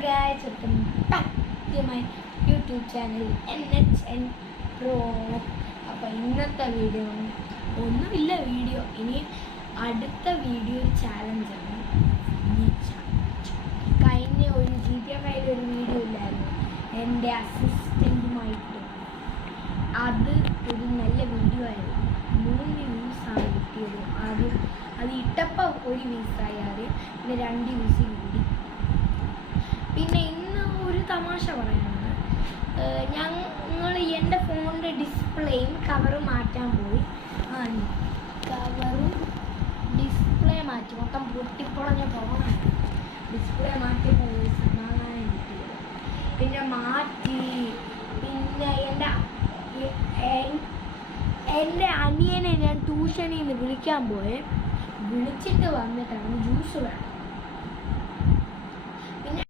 Guys, welcome back to my YouTube channel NHN Pro. അപ്പോൾ ഇന്നത്തെ video ഒന്നുമില്ല, ഇനി അടുത്ത വീഡിയോ ചാലഞ്ചാണ്. കഴിഞ്ഞ ഒരു GTA5 ഒരു വീഡിയോ ഇല്ലായിരുന്നു എൻ്റെ അസിസ്റ്റൻറ്റുമായിട്ട്. അത് ഒരു നല്ല വീഡിയോ ആയിരുന്നു. 3 വ്യൂസാണ് കിട്ടിയത്. അത് ഇട്ടപ്പോൾ 1 വ്യൂസായി, പിന്നെ 2 വ്യൂസ് കൂടി. പിന്നെ ഇന്ന് ഒരു തമാശ പറയാനാണ്. ഞങ്ങൾ എൻ്റെ ഫോണിൻ്റെ ഡിസ്പ്ലേയും കവറും മാറ്റാൻ പോയി. കവറും ഡിസ്പ്ലേ മാറ്റി, മൊത്തം പൊട്ടിപ്പൊളഞ്ഞ ഫോണാണ്. ഡിസ്പ്ലേ മാറ്റിയപ്പോൾ സമാധാനം കിട്ടിയത്. പിന്നെ മാറ്റി. പിന്നെ എൻ്റെ അനിയനെ ഞാൻ ട്യൂഷനിൽ നിന്ന് വിളിക്കാൻ പോയി. വിളിച്ചിട്ട് വന്നിട്ടാണ് ജ്യൂസ് വേണം.